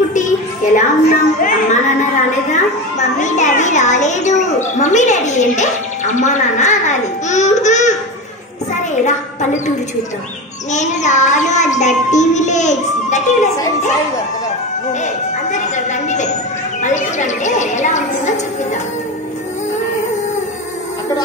పుట్టి ఎలా ఉన్నావు? అమ్మా నాన్న రాలేదా? మమ్మీ డాడీ రాలేదు. మమ్మీ డాడీ అంటే అమ్మా నాన్న అనాలి. సరే రా పల్లెటూరు చూద్దాం. నేను రాను. Dirty village. డర్టీ విలేజ్ అంటే అందరి రండి. పల్లెటూరు అంటే ఎలా ఉంటుందో చూపిద్దాం. అక్కడ